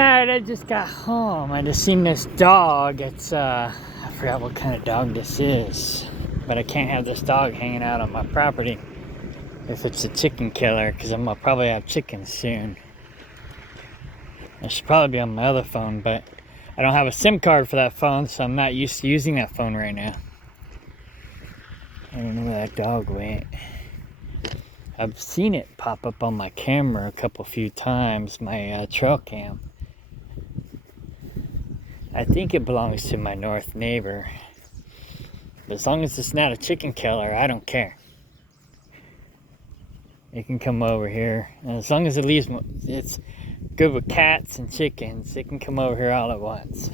Alright, I just got home. I just seen this dog. It's, I forgot what kind of dog this is. But I can't have this dog hanging out on my property if it's a chicken killer, because I'm gonna probably have chickens soon. I should probably be on my other phone, but I don't have a SIM card for that phone, so I'm not used to using that phone right now. I don't know where that dog went. I've seen it pop up on my camera a few times, my trail cam. I think it belongs to my north neighbor. But as long as it's not a chicken killer, I don't care. It can come over here. And as long as it leaves, it's good with cats and chickens, it can come over here all at once.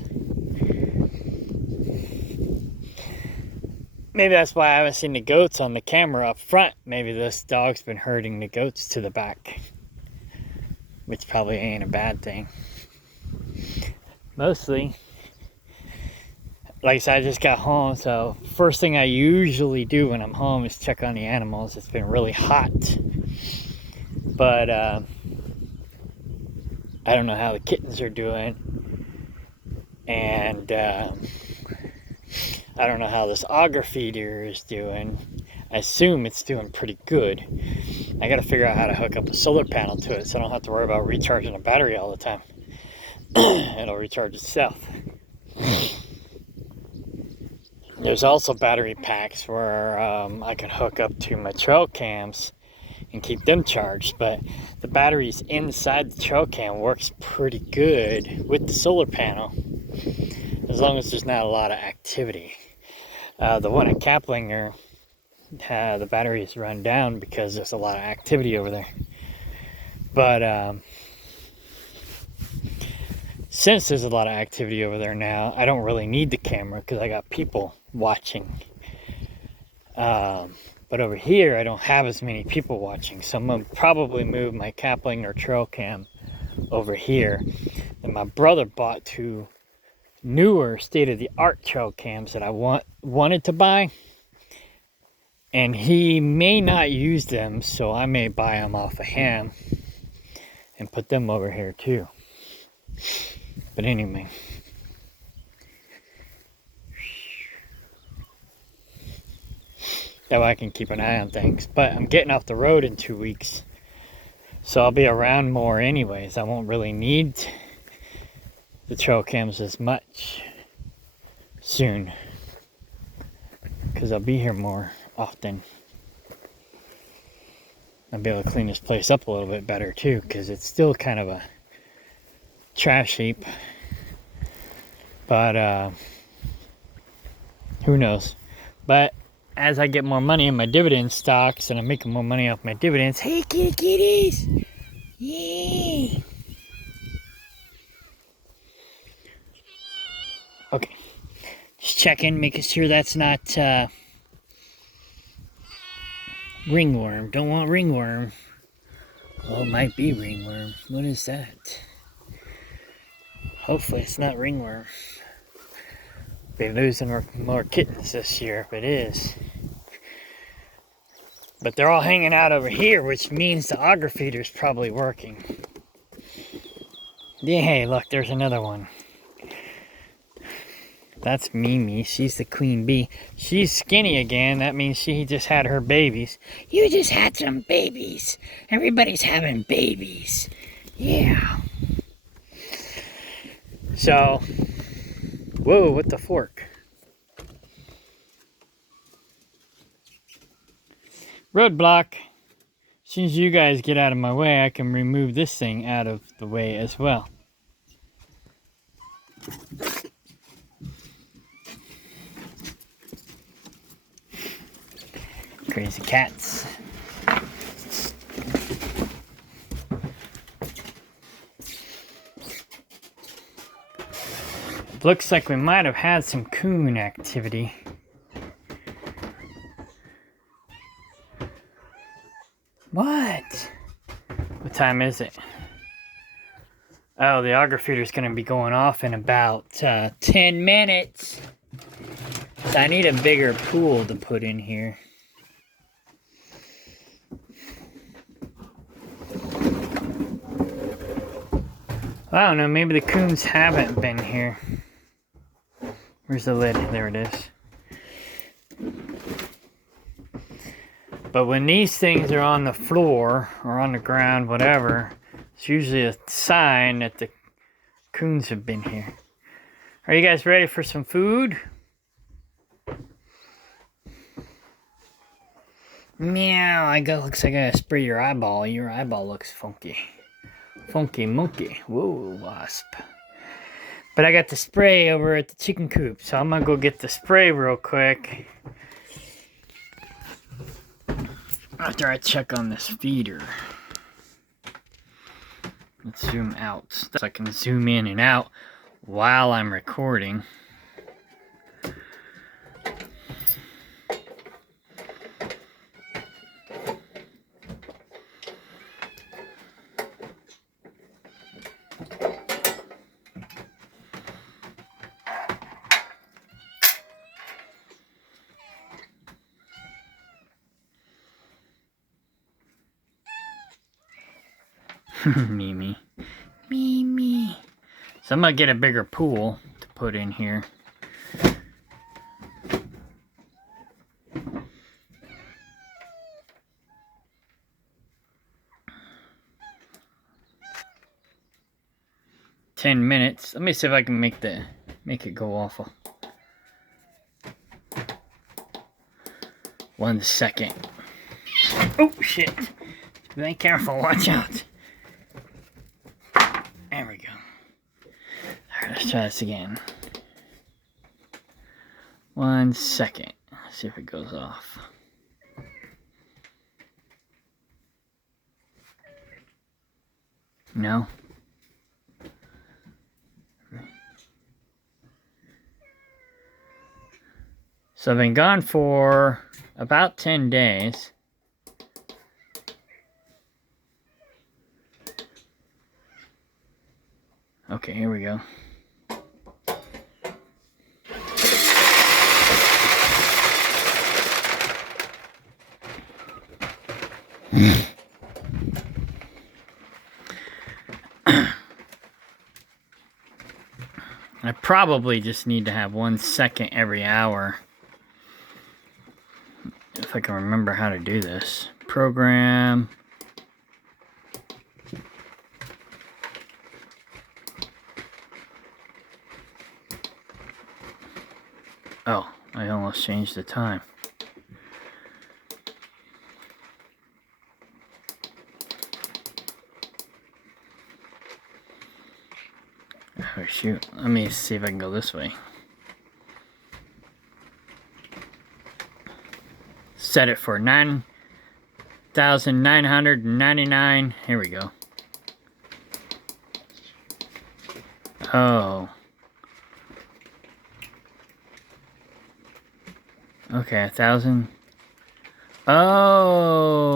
Maybe that's why I haven't seen the goats on the camera up front. Maybe this dog's been herding the goats to the back. Which probably ain't a bad thing. Mostly, like I said, I just got home, so first thing I usually do when I'm home is check on the animals. It's been really hot. But I don't know how the kittens are doing. And I don't know how this auger feeder is doing. I assume it's doing pretty good. I gotta figure out how to hook up a solar panel to it so I don't have to worry about recharging a battery all the time. It'll recharge itself. There's also battery packs where I can hook up to my trail cams and keep them charged, but the batteries inside the trail cam works pretty good with the solar panel as long as there's not a lot of activity. The one at Kaplinger, the batteries run down because there's a lot of activity over there. But since there's a lot of activity over there now, I don't really need the camera because I got people watching. But over here, I don't have as many people watching, so I'm going to probably move my Kaplinger trail cam over here. And my brother bought two newer state-of-the-art trail cams that I wanted to buy. And he may not use them, so I may buy them off of him and put them over here too. But anyway. That way I can keep an eye on things. But I'm getting off the road in 2 weeks. So I'll be around more anyways. I won't really need the trail cams as much soon. Because I'll be here more often. I'll be able to clean this place up a little bit better too. Because it's still kind of a trash heap. But who knows. But as I get more money in my dividend stocks and I'm making more money off my dividends. Hey kitties! Yay! Okay. Just checking, making sure that's not ringworm. Don't want ringworm. Well, it might be ringworm. What is that? Hopefully it's not ringworm. Be losing more kittens this year if it is. But they're all hanging out over here, which means the auger feeder is probably working. Yeah, hey, look, there's another one. That's Mimi. She's the queen bee. She's skinny again. That means she just had her babies. You just had some babies. Everybody's having babies. Yeah. So, whoa, with the fork. Roadblock. As soon as you guys get out of my way, I can remove this thing out of the way as well. Crazy cats. Looks like we might have had some coon activity. What? What time is it? Oh, the auger feeder is going to be going off in about 10 minutes. So I need a bigger pool to put in here. I don't know, maybe the coons haven't been here. Where's the lid? There it is. But when these things are on the floor or on the ground, whatever, it's usually a sign that the coons have been here. Are you guys ready for some food? Meow, looks like I gotta spray your eyeball. Your eyeball looks funky. Funky monkey. Whoa, wasp. But I got the spray over at the chicken coop, so I'm gonna go get the spray real quick. After I check on this feeder. Let's zoom out so I can zoom in and out while I'm recording. Mimi. Mimi. So I'm gonna get a bigger pool to put in here. $10. Let me see if I can make it go off. 1 second. Oh shit! Be careful. Watch out. There we go. Alright, let's try this again. 1 second. Let's see if it goes off. No. So I've been gone for about 10 days. Okay, here we go. I probably just need to have 1 second every hour. If I can remember how to do this. Program. Oh, I almost changed the time. Oh shoot, let me see if I can go this way. Set it for 9,999. Here we go. Oh. Okay, 1,000. Oh.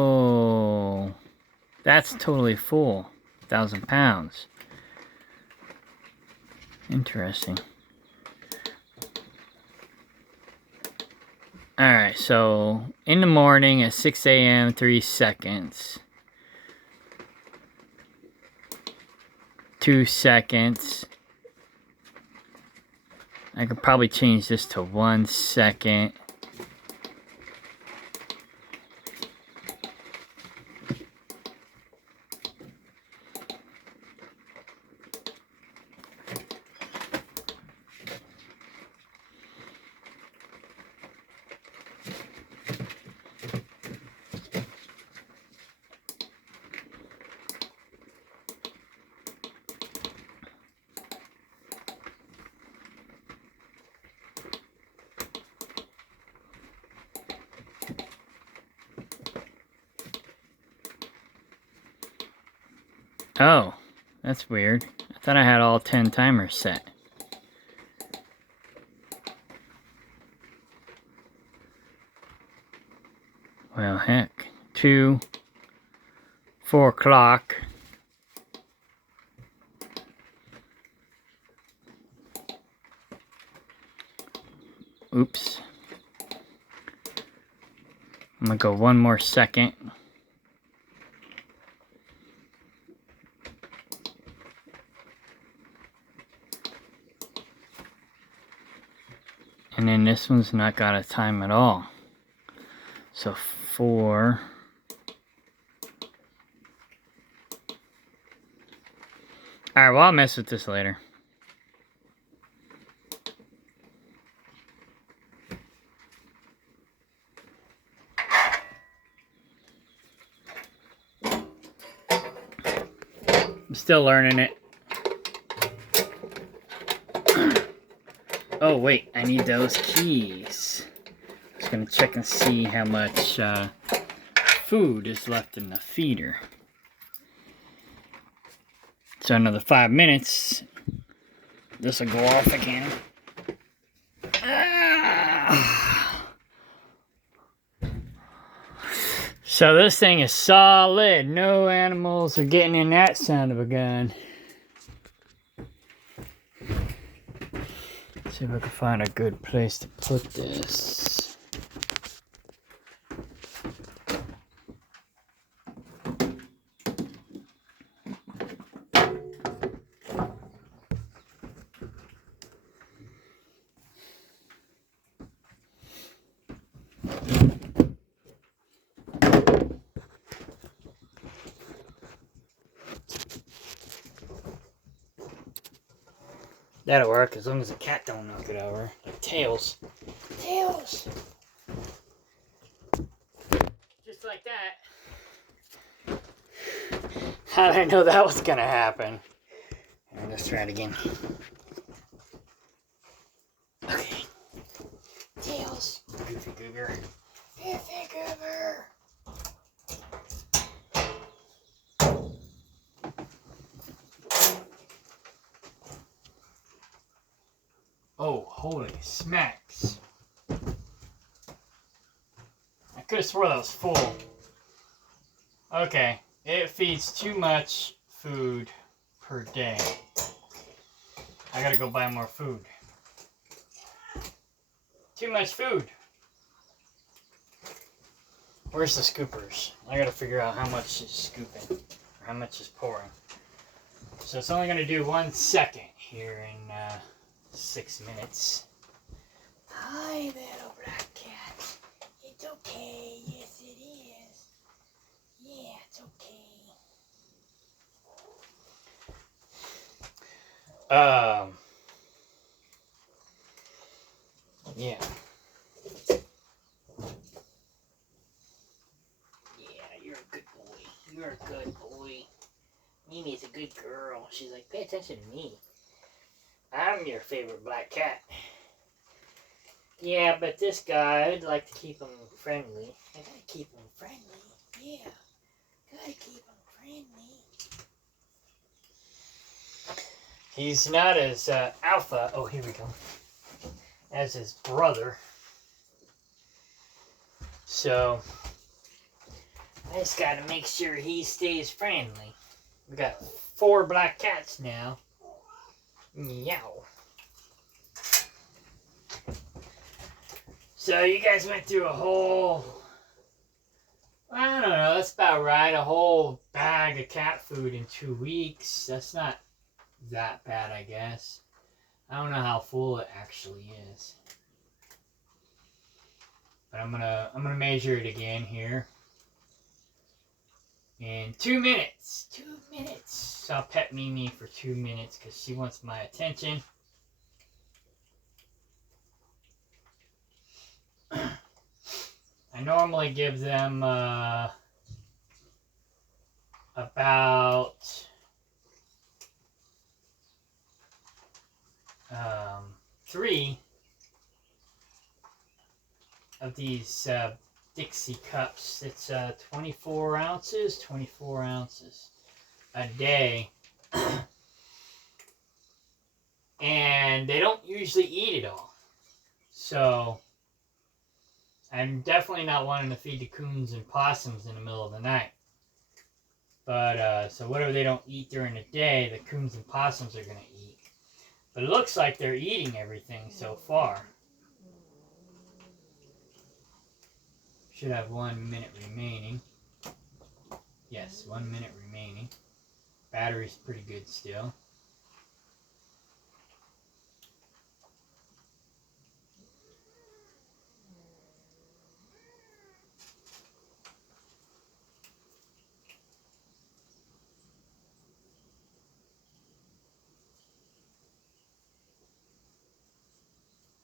That's totally full. 1,000 pounds. Interesting. Alright, so in the morning at 6 a.m., 3 seconds. 2 seconds. I could probably change this to 1 second. Oh, that's weird. I thought I had all 10 timers set. Well, heck. 2, 4 o'clock. Oops. I'm gonna go 1 more second. And then this one's not got a time at all. So 4. Alright, well, I'll mess with this later. I'm still learning it. Oh, wait, I need those keys. Just gonna check and see how much food is left in the feeder. So another 5 minutes. This will go off again. So this thing is solid. No animals are getting in that son of a gun. Let's see if I can find a good place to put this. That'll work as long as the cat don't knock it over. Like Tails. Tails! Just like that. How did I know that was gonna happen? Let's try it again. Okay. Tails. Goofy goober. Goofy goober. Oh, holy smacks. I could have swore that was full. Okay, it feeds too much food per day. I gotta go buy more food. Too much food. Where's the scoopers? I gotta figure out how much is scooping, or how much is pouring. So it's only gonna do 1 second here in 6 minutes. Hi, little black cat. It's okay. Yes, it is. Yeah, it's okay. Yeah. Yeah, you're a good boy. You're a good boy. Mimi's a good girl. She's like, pay attention to me. I'm your favorite black cat. Yeah, but this guy, I'd like to keep him friendly. I gotta keep him friendly. Yeah. Gotta keep him friendly. He's not as alpha, oh here we go, as his brother. So, I just gotta make sure he stays friendly. We got 4 black cats now. Meow. So you guys went through a whole, I don't know, that's about right, a whole bag of cat food in 2 weeks. That's not that bad, I guess. I don't know how full it actually is. But I'm gonna measure it again here. In 2 minutes. 2 minutes. So I'll pet Mimi for 2 minutes because she wants my attention. I normally give them about 3 of these Dixie cups. It's 24 ounces a day. And they don't usually eat it all. So I'm definitely not wanting to feed the coons and possums in the middle of the night. But, so whatever they don't eat during the day, the coons and possums are going to eat. But it looks like they're eating everything so far. Should have 1 minute remaining. Yes, 1 minute remaining. Battery's pretty good still.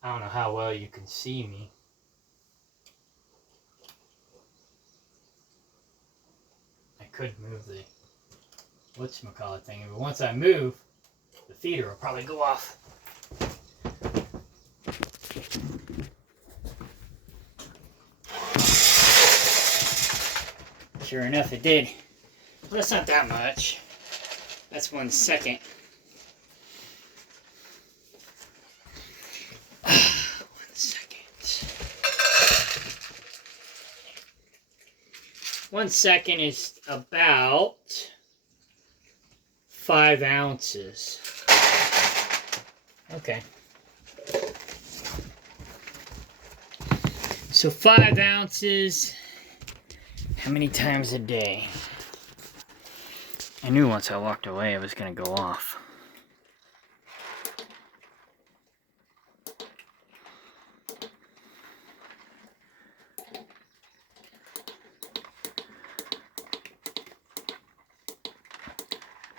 I don't know how well you can see me. I could move the whatchamacallit thing, but once I move, the feeder will probably go off. Sure enough, it did. Well, that's not that much. That's 1 second. 1 second. 1 second is about 5 ounces. Okay. So 5 ounces. How many times a day? I knew once I walked away it was going to go off.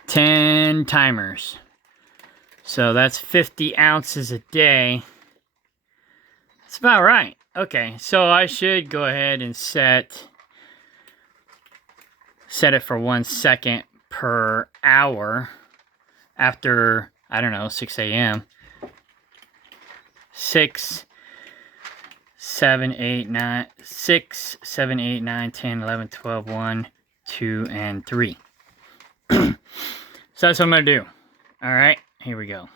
Ten timers. So that's 50 ounces a day. That's about right. Okay, so I should go ahead and set it for 1 second per hour after, I don't know, 6 a.m. 6, 7, 8, 9, 6, 7, 8, 9, 10, 11, 12, 1, 2, and 3. So that's what I'm going to do. All right, here we go.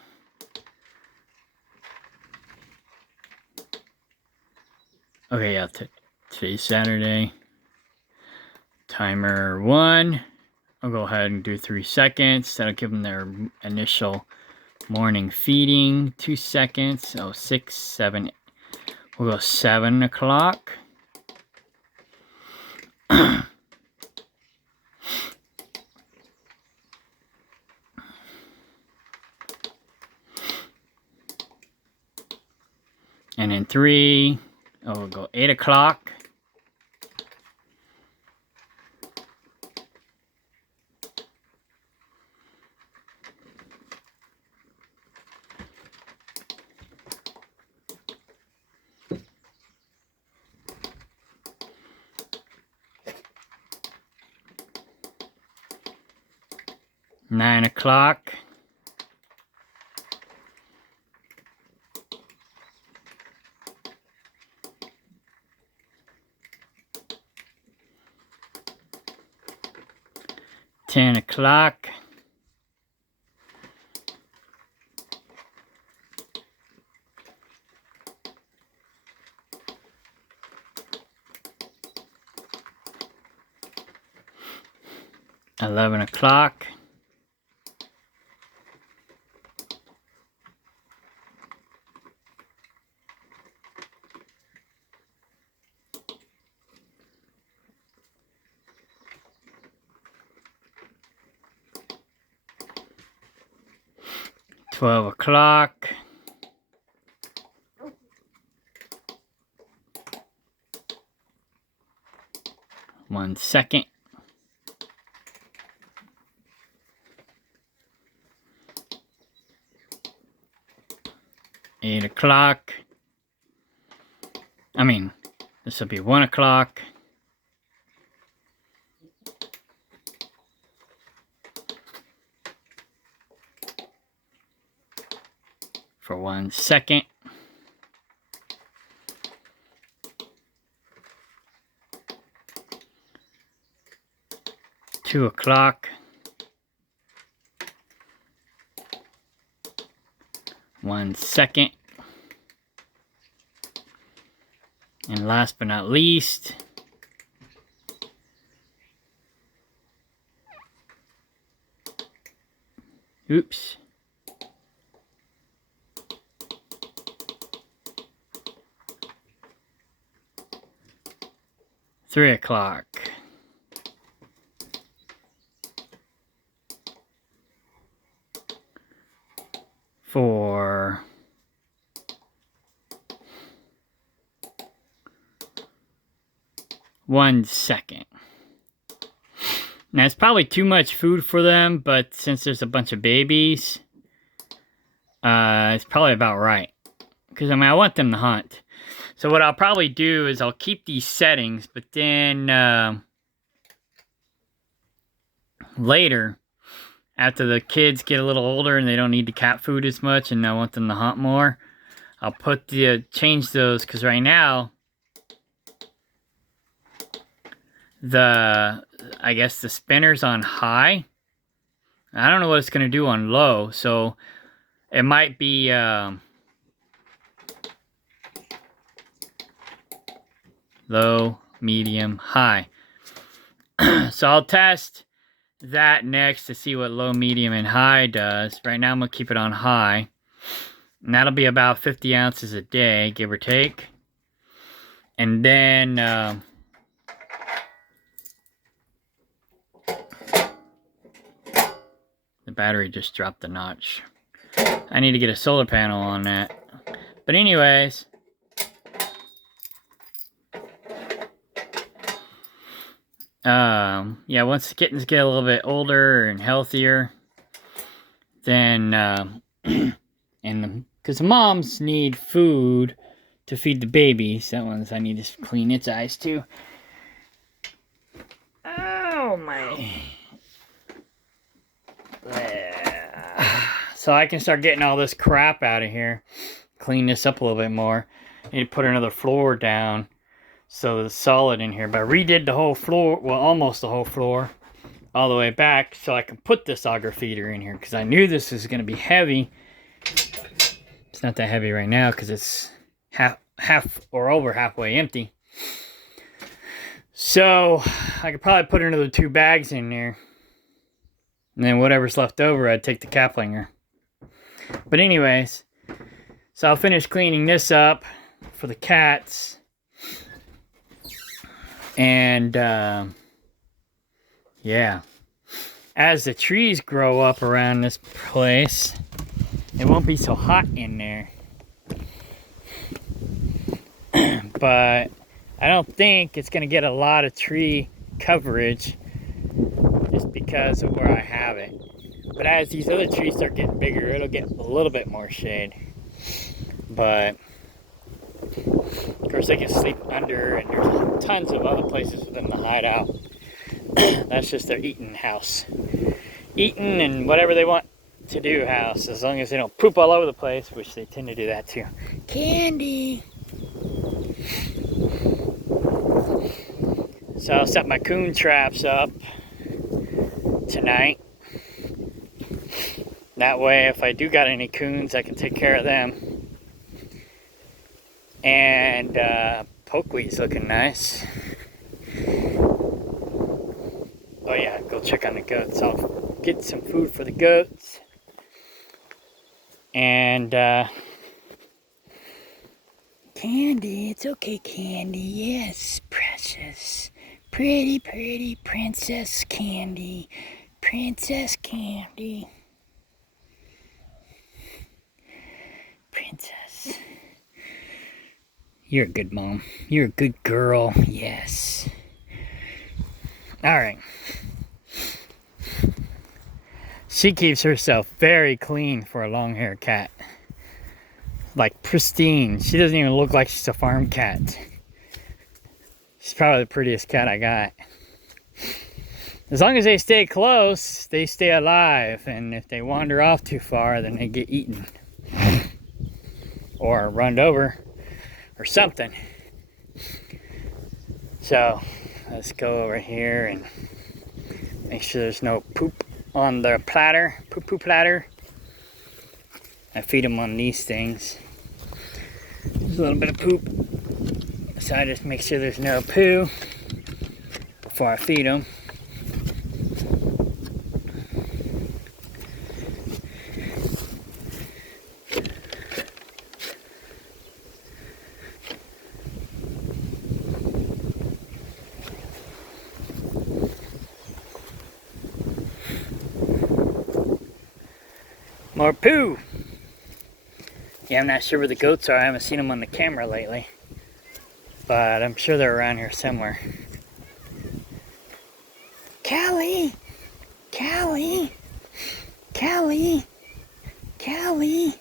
Okay, yeah, today's Saturday. Timer 1. I'll go ahead and do 3 seconds. That'll give them their initial morning feeding. 2 seconds. So 6, 7. We'll go 7 o'clock. And then 3. Oh, we'll go 8 o'clock. Nine o'clock. Ten o'clock. $11 o'clock. $12 o'clock. One second. $8 o'clock. I mean, this will be 1 o'clock. For 1 second. $2 o'clock. 1 second. And last but not least, oops. $3 o'clock. For 1 second. Now it's probably too much food for them, but since there's a bunch of babies, it's probably about right. because I mean, I want them to hunt. So what I'll probably do is I'll keep these settings, but then later, after the kids get a little older and they don't need the cat food as much and I want them to hunt more, I'll change those, because right now, I guess the spinner's on high. I don't know what it's going to do on low, so it might be low, medium, high. So I'll test that next to see what low, medium, and high does. Right now I'm going to keep it on high. And that'll be about 50 ounces a day, give or take. And then the battery just dropped a notch. I need to get a solar panel on that. But anyways, yeah, once the kittens get a little bit older and healthier, then because the moms need food to feed the babies. That one's, I need to clean its eyes too. Oh my. So I can start getting all this crap out of here. Clean this up a little bit more. I need to put another floor down so it's solid in here. But I redid the whole floor, well, almost the whole floor, all the way back, so I can put this auger feeder in here, because I knew this was going to be heavy. It's not that heavy right now because it's half or over halfway empty. So I could probably put another 2 bags in there. And then whatever's left over, I'd take the caplinger. But anyways, so I'll finish cleaning this up for the cats. And yeah, as the trees grow up around this place, it won't be so hot in there. But I don't think it's going to get a lot of tree coverage just because of where I have it. But as these other trees start getting bigger, it'll get a little bit more shade. But of course they can sleep under, and there's tons of other places for them to hide out. That's just their eating house. Eating and whatever they want to do house, as long as they don't poop all over the place, which they tend to do that too. Candy! So I'll set my coon traps up tonight. That way, if I do got any coons, I can take care of them. And pokeweed's looking nice. Oh yeah, go check on the goats. I'll get some food for the goats. And Candy, it's okay, Candy. Yes, precious. Pretty, pretty Princess Candy. Princess Candy. Princess. You're a good mom. You're a good girl. Yes. Alright. She keeps herself very clean for a long-haired cat. Like pristine. She doesn't even look like she's a farm cat. She's probably the prettiest cat I got. As long as they stay close, they stay alive. And if they wander off too far, then they get eaten. Or run over. Or something. So, let's go over here and make sure there's no poop on the platter. Poo-poo platter. I feed them on these things. There's a little bit of poop. So I just make sure there's no poo before I feed them. More poo! Yeah, I'm not sure where the goats are. I haven't seen them on the camera lately. But I'm sure they're around here somewhere. Callie! Callie! Callie! Callie!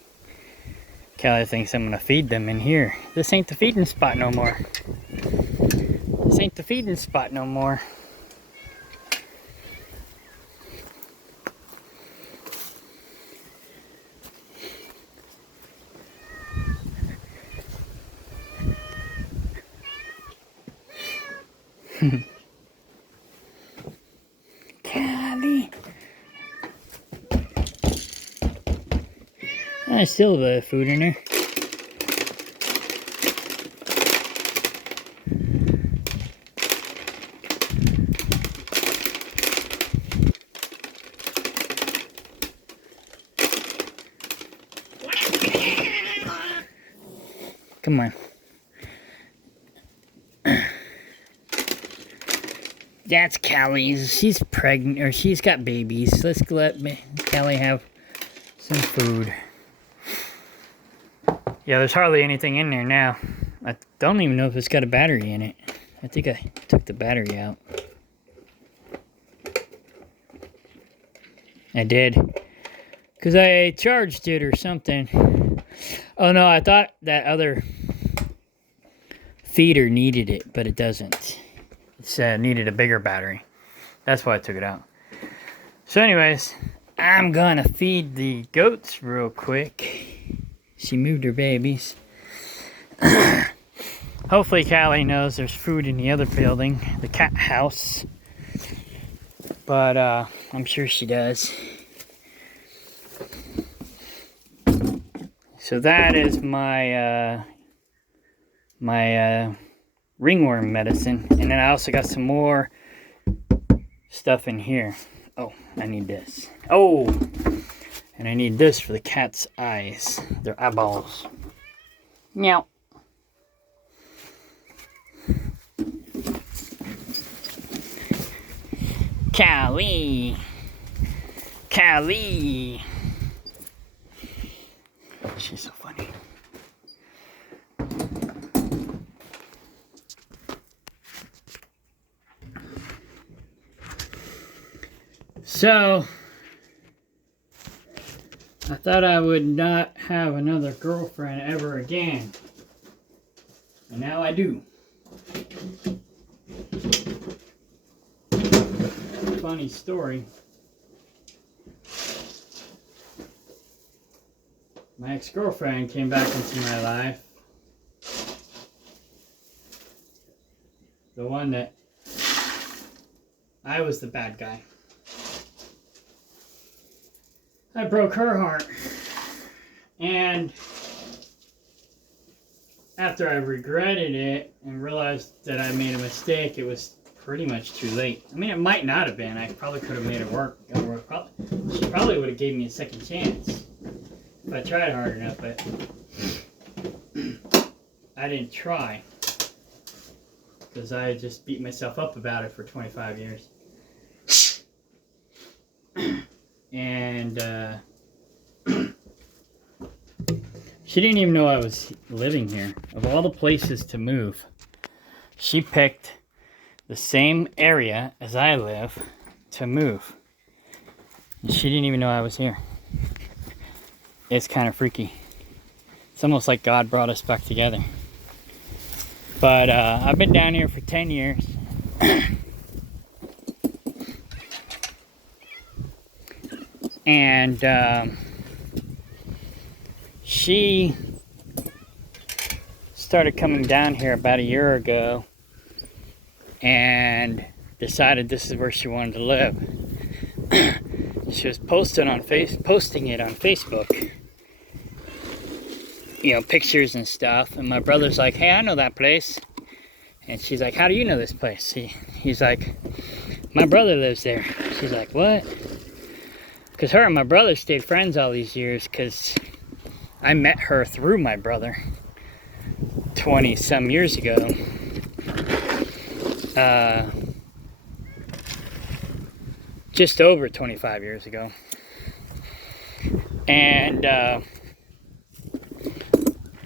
Callie thinks I'm gonna feed them in here. This ain't the feeding spot no more. This ain't the feeding spot no more. Callie. I still have a bit of food in there. Come on. That's Callie's. She's pregnant, or she's got babies. Let's let Callie have some food. Yeah, there's hardly anything in there now. I don't even know if it's got a battery in it. I think I took the battery out. I did. Because I charged it or something. Oh no, I thought that other feeder needed it, but it doesn't. It's needed a bigger battery. That's why I took it out. So anyways, I'm gonna feed the goats real quick. She moved her babies. Hopefully Callie knows there's food in the other building, the cat house. But I'm sure she does. So that is my ringworm medicine. And then I also got some more stuff in here. Oh, I need this. Oh, and I need this for the cat's eyes, their eyeballs. Meow. Callie. Callie. She's so funny. So, I thought I would not have another girlfriend ever again. And now I do. Funny story. My ex-girlfriend came back into my life. The one that I was the bad guy. I broke her heart. And after I regretted it and realized that I made a mistake, it was pretty much too late. I mean, it might not have been. I probably could have made it work. She probably would have gave me a second chance if I tried hard enough, but I didn't try because I just beat myself up about it for 25 years. And she didn't even know I was living here. Of all the places to move, she picked the same area as I live to move. And she didn't even know I was here. It's kind of freaky. It's almost like God brought us back together. But I've been down here for 10 years. And she started coming down here about a year ago and decided this is where she wanted to live. She was posting it on Facebook, you know, pictures and stuff. And my brother's like, "Hey, I know that place." And she's like, "How do you know this place?" He's like, "My brother lives there." She's like, "What?" Because her and my brother stayed friends all these years because I met her through my brother 20 some years ago. Just over 25 years ago. And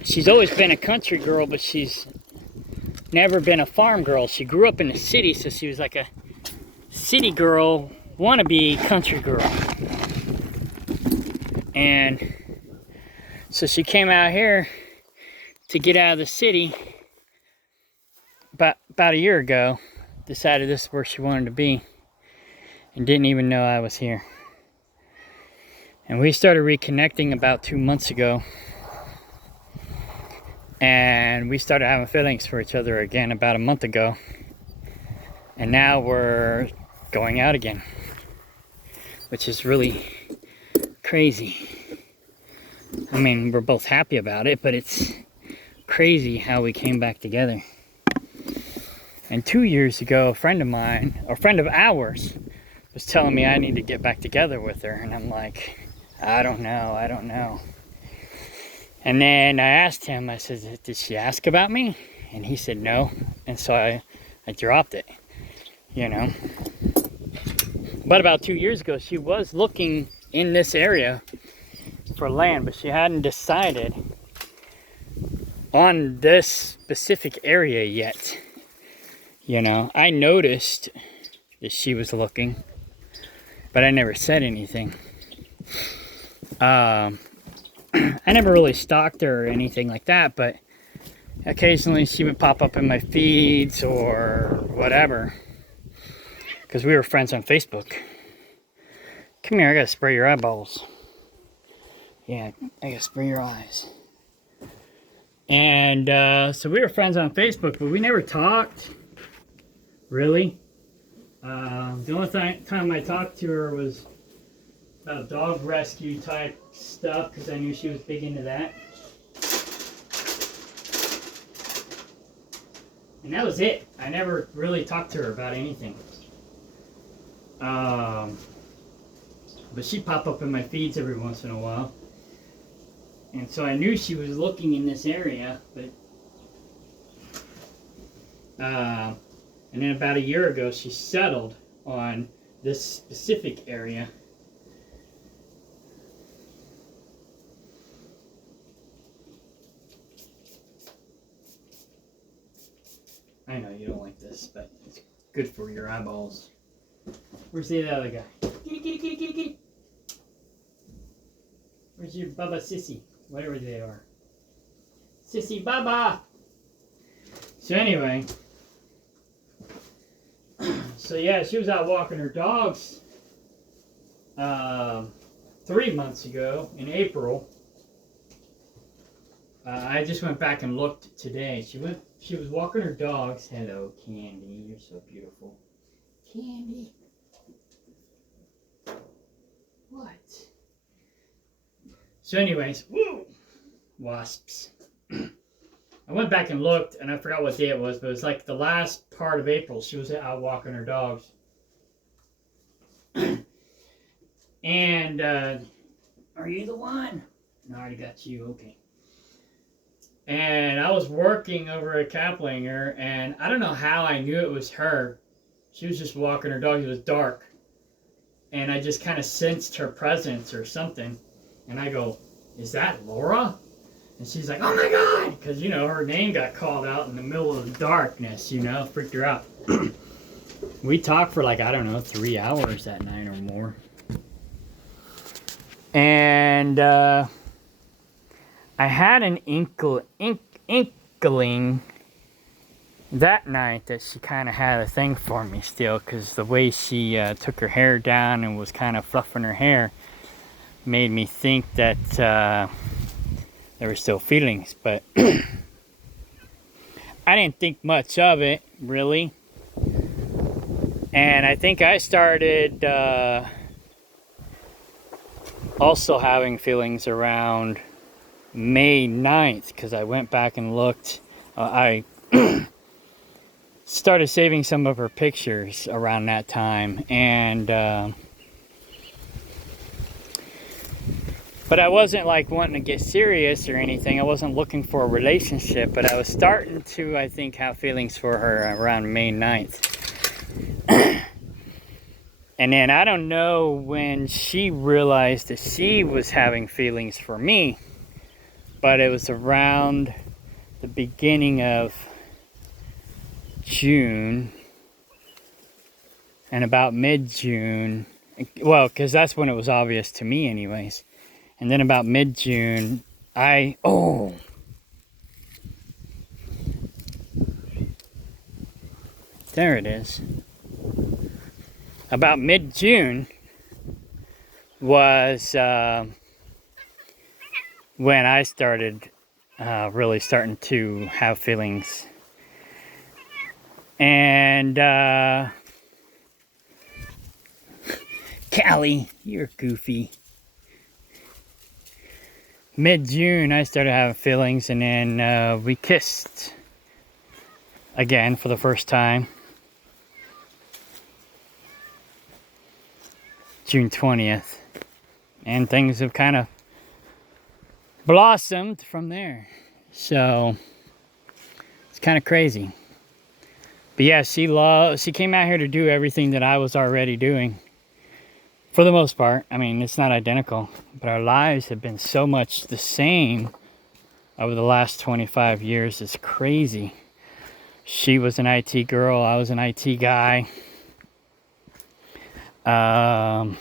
she's always been a country girl, but she's never been a farm girl. She grew up in the city, so she was like a city girl, wannabe country girl. And So she came out here to get out of the city about a year ago, decided this is where she wanted to be, and didn't even know I was here. And we started reconnecting about 2 months ago, and we started having feelings for each other again about a month ago, and now we're going out again, which is really crazy. I mean, we're both happy about it, but it's crazy how we came back together. And 2 years ago, a friend of mine, or a friend of ours, was telling me I need to get back together with her. And I'm like, I don't know. And then I asked him, I said, did she ask about me? And he said no. And so I dropped it, you know. But about 2 years ago, she was looking in this area for land, but she hadn't decided on this specific area yet. You know, I noticed that she was looking, but I never said anything. I never really stalked her or anything like that, but occasionally she would pop up in my feeds or whatever, because we were friends on Facebook. Come here, I gotta spray your eyeballs. Yeah, I gotta spray your eyes. And so we were friends on Facebook, but we never talked, really. The only time I talked to her was about dog rescue type stuff, because I knew she was big into that. And that was it. I never really talked to her about anything. But she'd pop up in my feeds every once in a while. And so I knew she was looking in this area, but and then about a year ago she settled on this specific area. I know you don't like this, but it's good for your eyeballs. Where's the other guy? Kitty. Where's your Baba Sissy? Whatever they are. Sissy Baba! So anyway. So yeah, she was out walking her dogs 3 months ago in April. I just went back and looked today. She was walking her dogs. Hello, Candy. You're so beautiful. Candy. What? So anyways, woo! Wasps. I went back and looked, and I forgot what day it was, but it was like the last part of April. She was out walking her dogs. And, are you the one? No, I already got you. Okay. And I was working over at Kaplinger, and I don't know how I knew it was her. She was just walking her dog. It was dark. And I just kind of sensed her presence or something. And I go, is that Laura? And she's like, oh my God! Because, you know, her name got called out in the middle of the darkness, you know, freaked her out. We talked for like, I don't know, 3 hours that night or more. And I had an inkling that night that she kind of had a thing for me still, because the way she took her hair down and was kind of fluffing her hair made me think that there were still feelings, but I didn't think much of it, really. And I think I started also having feelings around May 9th, because I went back and looked. I started saving some of her pictures around that time, and but I wasn't like wanting to get serious or anything. I wasn't looking for a relationship, but I was starting to, I think, have feelings for her around May 9th. And then I don't know when she realized that she was having feelings for me, but it was around the beginning of June and about mid-June. Well, because that's when it was obvious to me anyways. And then about mid-June, Oh, there it is. About mid-June was when I started really starting to have feelings. And Callie, you're goofy. Mid-June, I started having feelings, and then we kissed again for the first time. June 20th. And things have kind of blossomed from there. So, it's kind of crazy. But yeah, she came out here to do everything that I was already doing. For the most part. I mean, it's not identical, but our lives have been so much the same over the last 25 years. It's crazy. She was an IT girl, I was an IT guy. I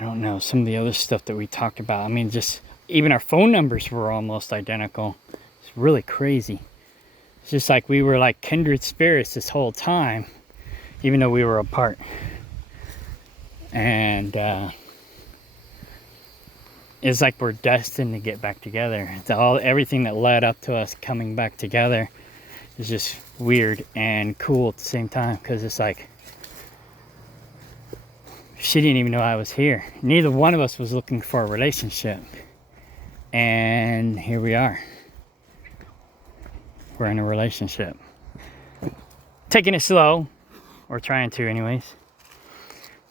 don't know, some of the other stuff that we talked about. I mean, just even our phone numbers were almost identical. It's really crazy. It's just like we were like kindred spirits this whole time, even though we were apart. And it's like we're destined to get back together. It's everything that led up to us coming back together is just weird and cool at the same time, because it's like she didn't even know I was here. Neither one of us was looking for a relationship, and here we are. We're in a relationship, taking it slow, or trying to anyways.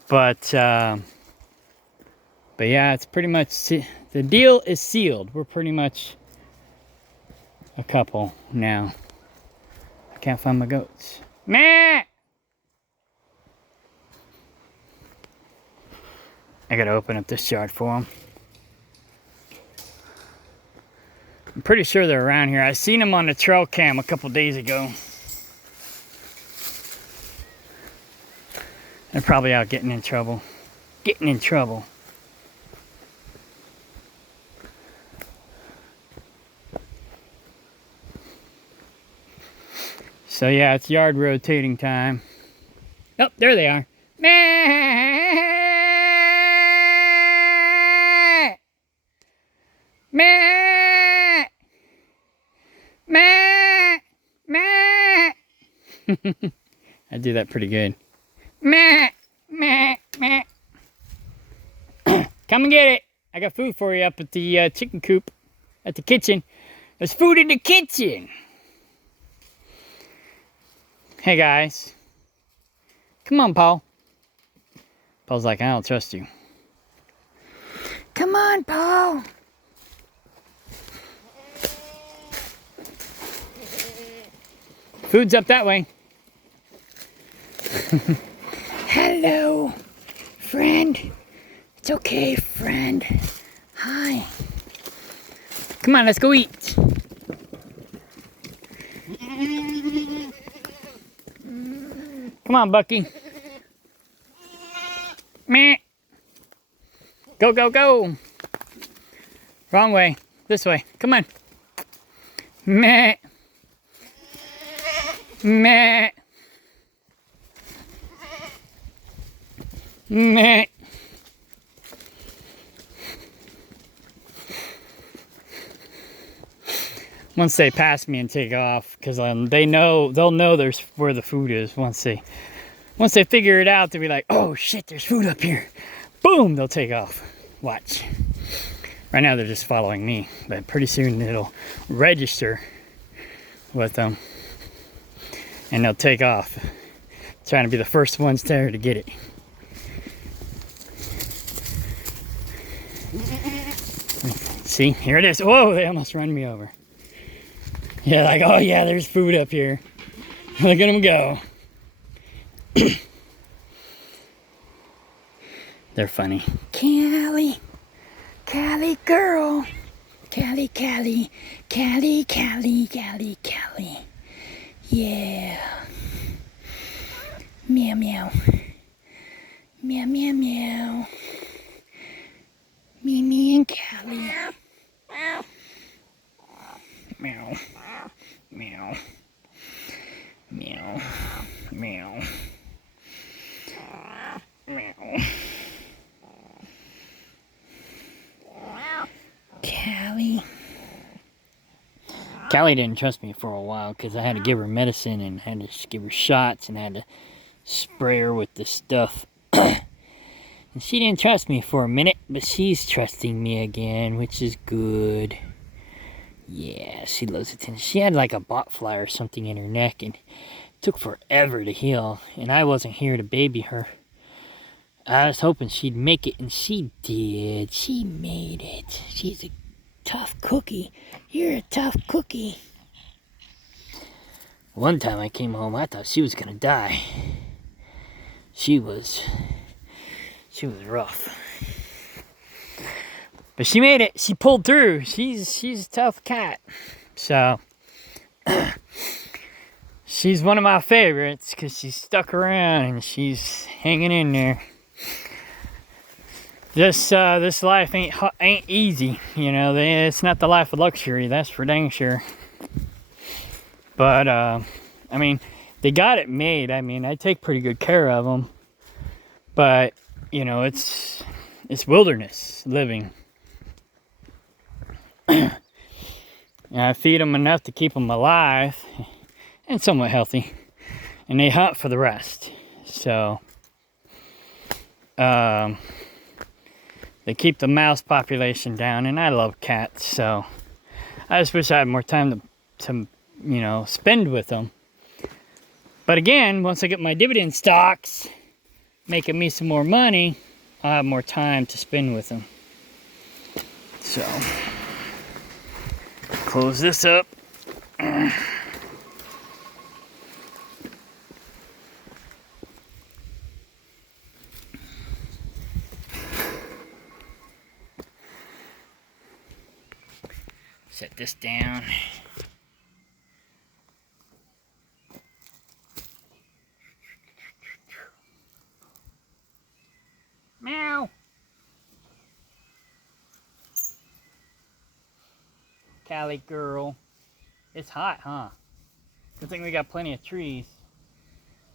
But yeah, it's pretty much, the deal is sealed. We're pretty much a couple now. I can't find my goats. Meh! I gotta open up this yard for them. I'm pretty sure they're around here. I seen them on the trail cam a couple days ago. They're probably out getting in trouble. Getting in trouble. So yeah, it's yard rotating time. Oh, there they are. Meh! Meh! Meh! Meh! I do that pretty good. Meh! Meh! Meh! Come and get it. I got food for you up at the chicken coop at the kitchen. There's food in the kitchen. Hey guys. Come on, Paul. Paul's like, I don't trust you. Come on, Paul. Food's up that way. Hello, friend. It's okay, friend. Hi. Come on, let's go eat. Come on, Bucky. Meh. Go, go, go. Wrong way. This way. Come on. Meh. Meh. Meh. Once they pass me and take off, because they'll know there's where the food is. Once they figure it out, they'll be like, oh shit, there's food up here. Boom, they'll take off. Watch. Right now they're just following me, but pretty soon it'll register with them and they'll take off, trying to be the first ones there to get it. See, here it is. Whoa, they almost run me over. Yeah, like, oh yeah, there's food up here. Look at them go. They're funny. Callie. Callie girl. Callie, Callie. Callie, Callie, Callie, Callie. Yeah. Meow, meow. Meow, meow, meow. Me and Callie. Meow. Meow. Meow. Meow. Meow. Callie. Callie didn't trust me for a while because I had to give her medicine and had to give her shots and had to spray her with this stuff. And she didn't trust me for a minute, but she's trusting me again, which is good. Yeah, she loves attention. She had like a bot fly or something in her neck and it took forever to heal. And I wasn't here to baby her. I was hoping she'd make it, and she did. She made it. She's a tough cookie. You're a tough cookie. One time I came home, I thought she was gonna die. She was rough. But she made it. She pulled through. She's a tough cat. So she's one of my favorites because she's stuck around and she's hanging in there. This life ain't easy, you know. It's not the life of luxury, that's for dang sure. But I mean, they got it made. I mean, I take pretty good care of them. But you know, it's wilderness living. And I feed them enough to keep them alive and somewhat healthy, and they hunt for the rest. So they keep the mouse population down, and I love cats, so I just wish I had more time to you know, spend with them. But again, once I get my dividend stocks making me some more money, I'll have more time to spend with them. So close this up. Set this down. Meow. Callie girl. It's hot, huh? Good thing we got plenty of trees.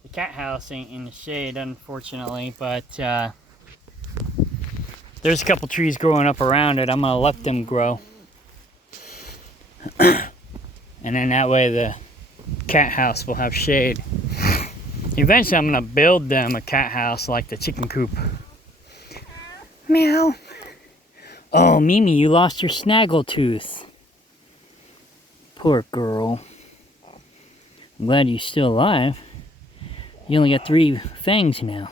The cat house ain't in the shade, unfortunately, but there's a couple trees growing up around it. I'm gonna let them grow. And then that way the cat house will have shade. Eventually I'm gonna build them a cat house like the chicken coop. Meow. Oh, Mimi, you lost your snaggletooth. Poor girl. I'm glad you're still alive. You only got 3 fangs now.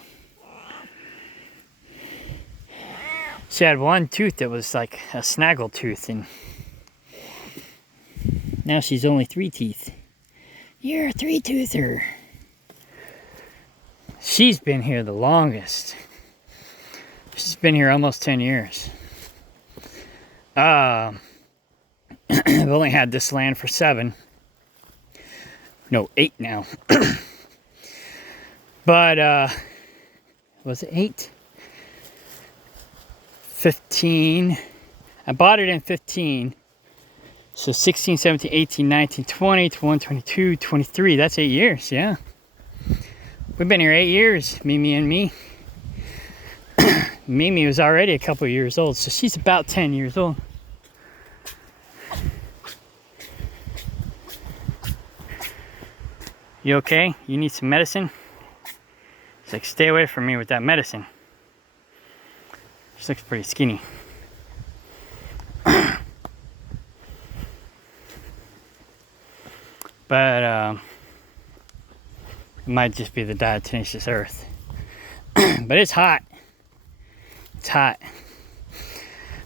She had one tooth that was like a snaggletooth, and now she's only 3 teeth. You're a 3-toother. She's been here the longest. She's been here almost 10 years. I've only had this land for 7. No, 8 now. But, was it 8? 15. I bought it in 15. So 16, 17, 18, 19, 20, 21, 22, 23. That's 8 years, yeah. We've been here 8 years, Mimi and me. Mimi was already a couple years old, so she's about 10 years old. You okay? You need some medicine? She's like, stay away from me with that medicine. She looks pretty skinny. But it might just be the diatomaceous earth. But it's hot. It's hot.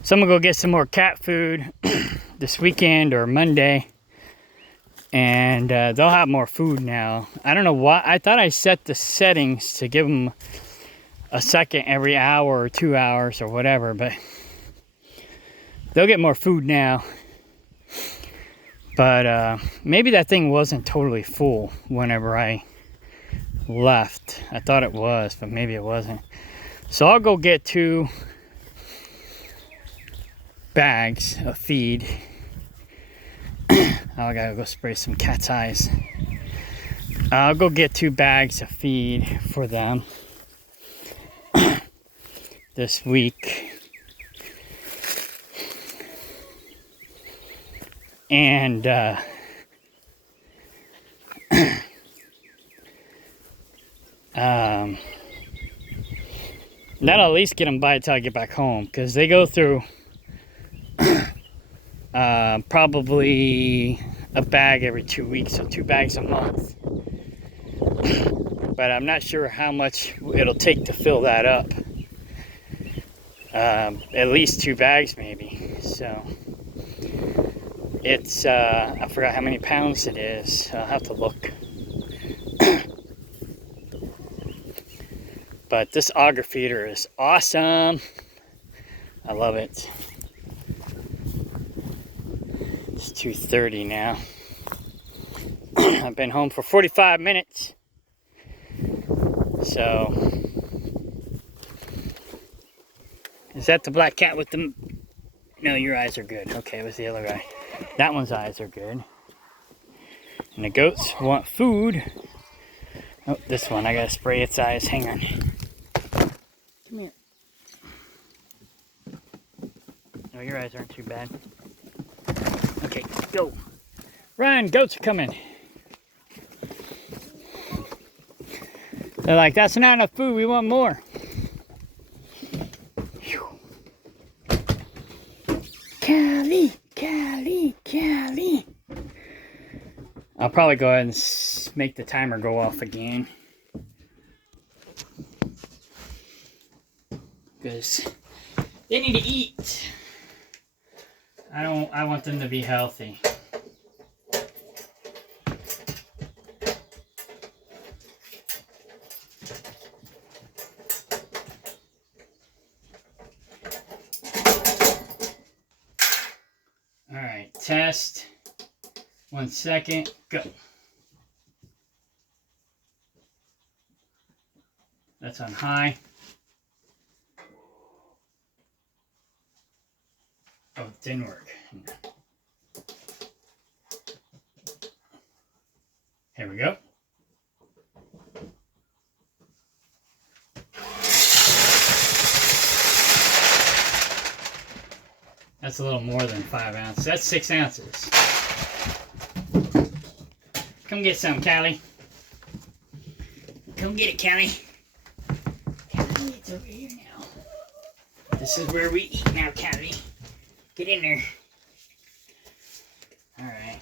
So I'm gonna go get some more cat food this weekend or Monday. And they'll have more food now. I don't know why. I thought I set the settings to give them a second every hour or 2 hours or whatever, but they'll get more food now. But maybe that thing wasn't totally full whenever I left. I thought it was, but maybe it wasn't. So I'll go get 2 bags of feed I gotta go spray some cat's eyes. I'll go get 2 bags of feed for them this week. And that'll at least get them by until I get back home, because they go through probably a bag every 2 weeks, so 2 bags a month. But I'm not sure how much it'll take to fill that up. At least 2 bags maybe. So it's I forgot how many pounds it is. I'll have to look. But this auger feeder is awesome. I love it. It's 2:30 now. I've been home for 45 minutes. So, is that the black cat with the... No, your eyes are good. Okay, it was the other guy. That one's eyes are good. And the goats want food. Oh, this one, I gotta spray its eyes. Hang on. Come here. No, your eyes aren't too bad. Okay, go. Run, goats are coming. They're like, that's not enough food, we want more. Callie, Callie, Callie. I'll probably go ahead and make the timer go off again. Because they need to eat. I want them to be healthy. All right, test. 1 second, go. That's on high. Oh, it didn't work. Here we go. That's a little more than 5 ounces. That's 6 ounces. Come get some, Callie. Come get it, Callie. Callie, it's over here now. This is where we eat now, Callie. Get in there. All right.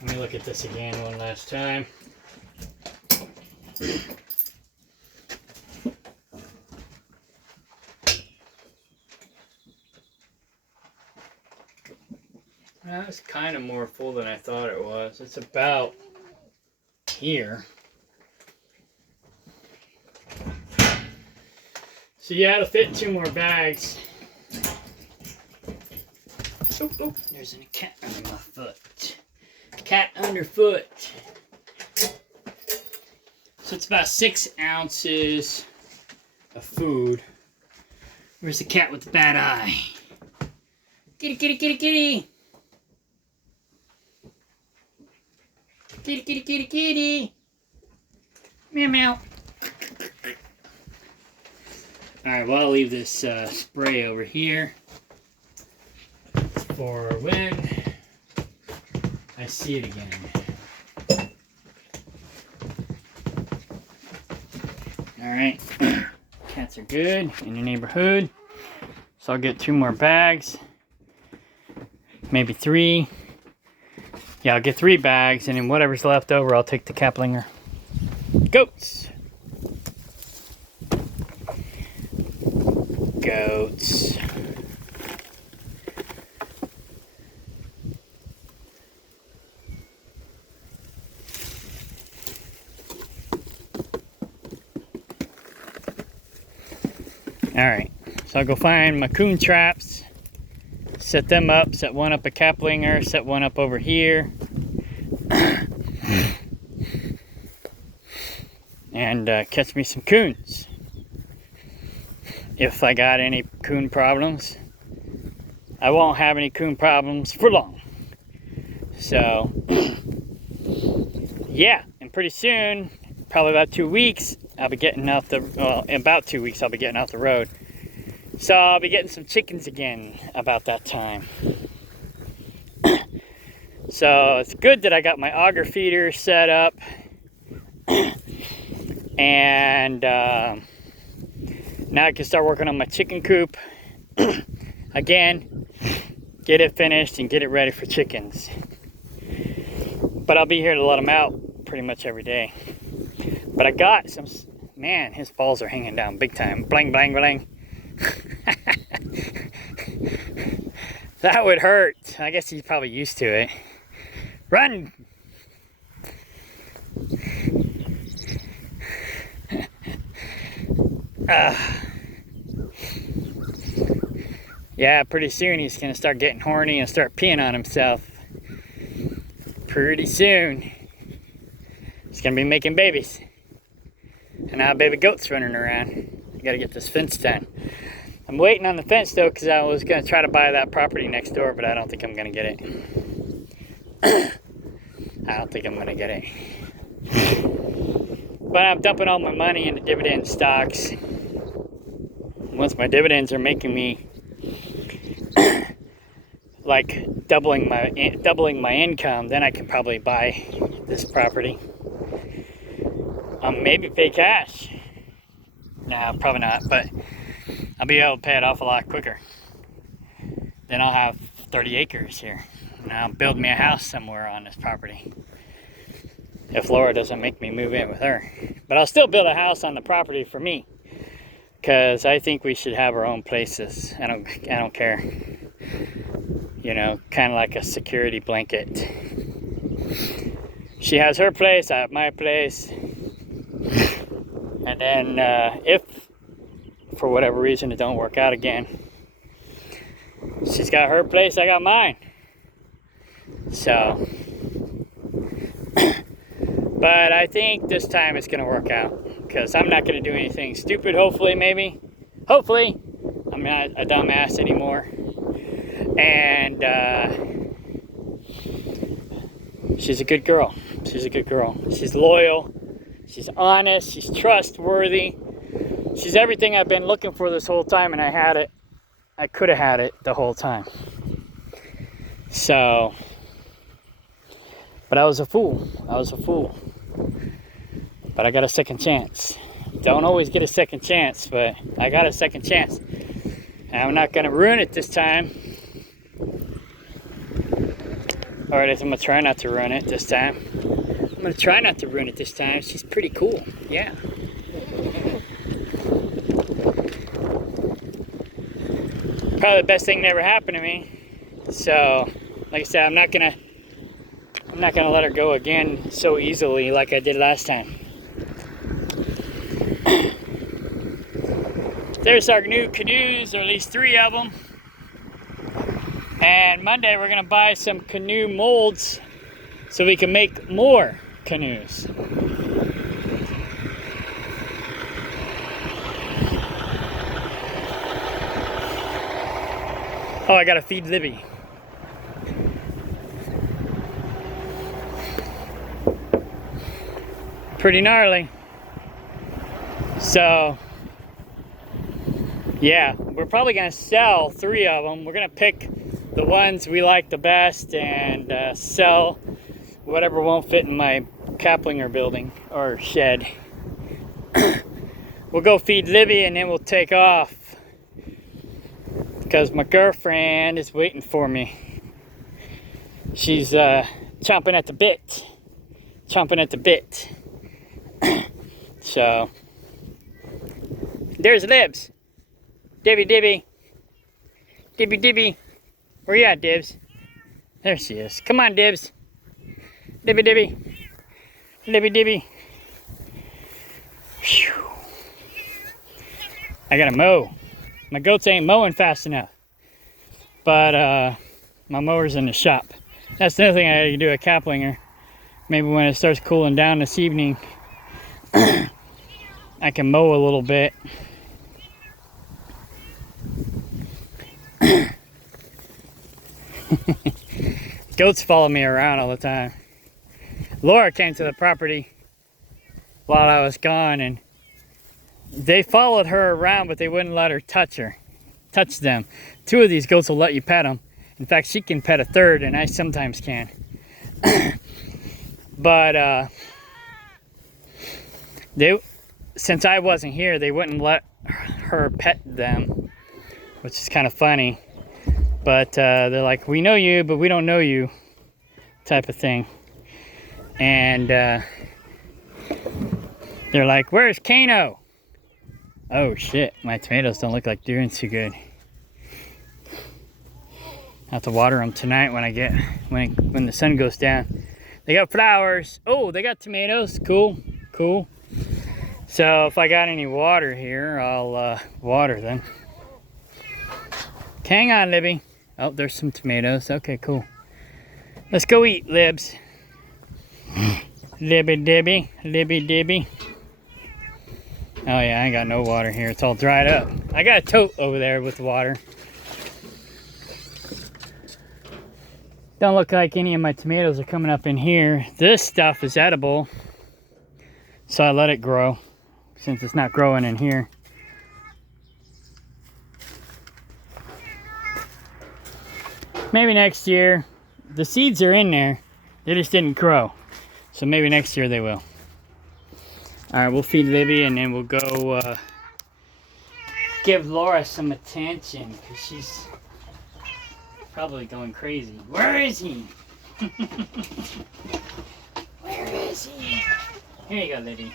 Let me look at this again one last time. That's kind of more full than I thought it was. It's about here. So yeah, it'll fit 2 more bags. Oh, oh, there's a cat under my foot. Cat underfoot. So it's about 6 ounces of food. Where's the cat with the bad eye? Kitty, kitty, kitty, kitty. Kitty, kitty, kitty, kitty. Meow, meow. Alright, well, I'll leave this spray over here for when I see it again. Alright, cats are good in your neighborhood. So I'll get 2 more bags. Maybe 3. Yeah, I'll get 3 bags, and then whatever's left over, I'll take to Kaplinger. Goats! Goats. Alright, so I'll go find my coon traps, set them up, set one up at Kaplinger, set one up over here. and catch me some coons. If I got any coon problems, I won't have any coon problems for long. So, yeah, and pretty soon, probably about 2 weeks, I'll be getting out the, well, in about 2 weeks, I'll be getting out the road. So I'll be getting some chickens again about that time. So it's good that I got my auger feeder set up. And now I can start working on my chicken coop again, get it finished and get it ready for chickens. But I'll be here to let them out pretty much every day. But I got some, man, his balls are hanging down big time. Blang, blang, blang. That would hurt. I guess he's probably used to it. Run! Yeah, pretty soon he's gonna start getting horny and start peeing on himself. Pretty soon he's gonna be making babies. And now baby goats running around. I gotta get this fence done. I'm waiting on the fence though, because I was gonna try to buy that property next door, but I don't think I'm gonna get it. I don't think I'm gonna get it. But I'm dumping all my money into dividend stocks. Once my dividends are making me like doubling my income, then I can probably buy this property. Maybe pay cash. No, probably not, but I'll be able to pay it off a lot quicker. Then I'll have 30 acres here. And I'll build me a house somewhere on this property. If Laura doesn't make me move in with her. But I'll still build a house on the property for me. Because I think we should have our own places. I don't care. You know, kind of like a security blanket. She has her place, I have my place. And then if, for whatever reason, it don't work out again, she's got her place, I got mine. So, but I think this time it's gonna work out. Because I'm not gonna do anything stupid, hopefully, maybe. Hopefully, I'm not a dumbass anymore. And she's a good girl. She's a good girl. She's loyal. She's honest. She's trustworthy. She's everything I've been looking for this whole time, and I had it. I could have had it the whole time. So, but I was a fool. I was a fool. But I got a second chance. Don't always get a second chance, but I got a second chance. And I'm not gonna ruin it this time. Or at least I'm gonna try not to ruin it this time. I'm gonna try not to ruin it this time. She's pretty cool, yeah. Probably the best thing that ever happened to me. So, like I said, I'm not gonna let her go again so easily like I did last time. There's our new canoes, or at least 3 of them. And Monday we're gonna buy some canoe molds so we can make more canoes. Oh, I gotta feed Libby. Pretty gnarly. So, yeah, we're probably gonna sell 3 of them. We're gonna pick the ones we like the best and sell whatever won't fit in my Kaplinger building or shed. We'll go feed Libby and then we'll take off because my girlfriend is waiting for me. She's chomping at the bit. Chomping at the bit. So, there's Libs. Dibby Dibby. Dibby Dibby. Where you at, Dibs? There she is. Come on, Dibs. Dibby Dibby. Dibby Dibby. Whew. I gotta mow. My goats ain't mowing fast enough. But my mower's in the shop. That's another thing I gotta do at Kaplinger. Maybe when it starts cooling down this evening, I can mow a little bit. Goats follow me around all the time. Laura came to the property while I was gone, and they followed her around, but they wouldn't let her touch them. 2 of these goats will let you pet them. In fact, she can pet a third, and I sometimes can. But since I wasn't here, they wouldn't let her pet them, which is kind of funny. But they're like, we know you, but we don't know you, type of thing. And they're like, where's Kano? Oh shit, my tomatoes don't look like doing too good. I have to water them tonight when the sun goes down. They got flowers. Oh, they got tomatoes. Cool. So if I got any water here, I'll water them. Hang on, Libby. Oh, there's some tomatoes. Okay, cool. Let's go eat, Libs. Libby Dibby. Oh yeah, I ain't got no water here. It's all dried up. I got a tote over there with the water. Don't look like any of my tomatoes are coming up in here. This stuff is edible, so I let it grow since it's not growing in here. Maybe next year. The seeds are in there. They just didn't grow. So maybe next year they will. Alright, we'll feed Libby and then we'll go give Laura some attention because she's probably going crazy. Where is he? Where is he? Here you go, Libby.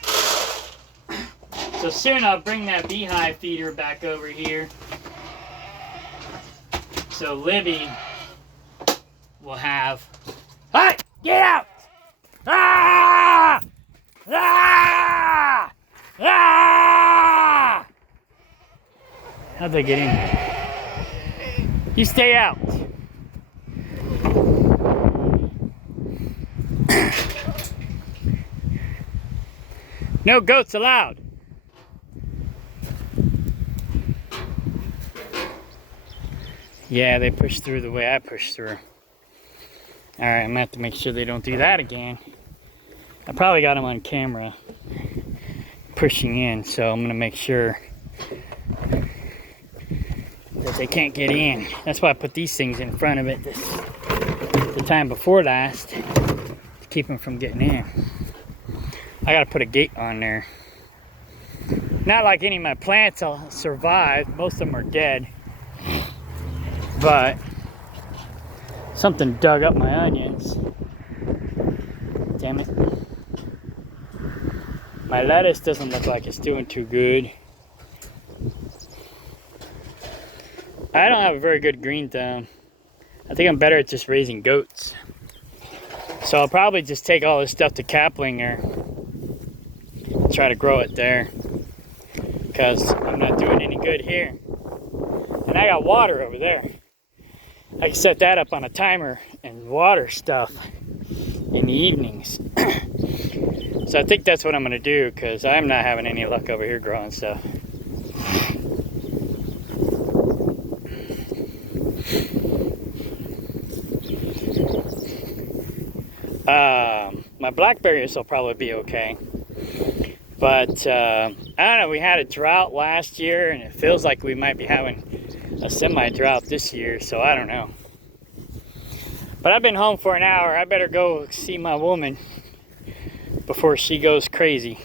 So soon I'll bring that beehive feeder back over here. So Libby will have... Hey! Get out! Ah! Ah! Ah! How'd they get in? You stay out. No goats allowed. Yeah, they push through the way I push through. Alright, I'm gonna have to make sure they don't do that again. I probably got them on camera pushing in, so I'm gonna make sure that they can't get in. That's why I put these things in front of it the time before last to keep them from getting in. I gotta put a gate on there. Not like any of my plants will survive. Most of them are dead. But something dug up my onions. Damn it. My lettuce doesn't look like it's doing too good. I don't have a very good green thumb. I think I'm better at just raising goats. So I'll probably just take all this stuff to Kaplinger. Try to grow it there. Because I'm not doing any good here. And I got water over there. I can set that up on a timer and water stuff in the evenings. So I think that's what I'm going to do because I'm not having any luck over here growing stuff. My blackberries will probably be okay. But I don't know, we had a drought last year and it feels like we might be having a semi-drought this year, so I don't know. But I've been home for an hour. I better go see my woman before she goes crazy.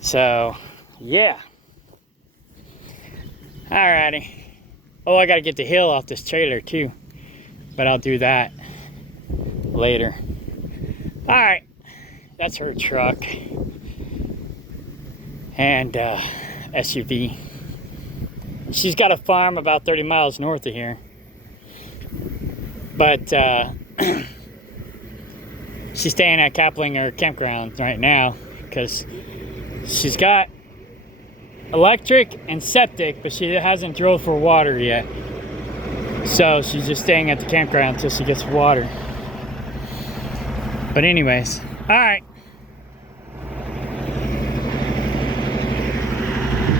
So, yeah. Alrighty. Oh, I gotta get the hill off this trailer too. But I'll do that later. Alright. That's her truck. And SUV. She's got a farm about 30 miles north of here. But she's staying at Kaplinger Campground right now because she's got electric and septic, but she hasn't drilled for water yet. So she's just staying at the campground until she gets water. But anyways, all right.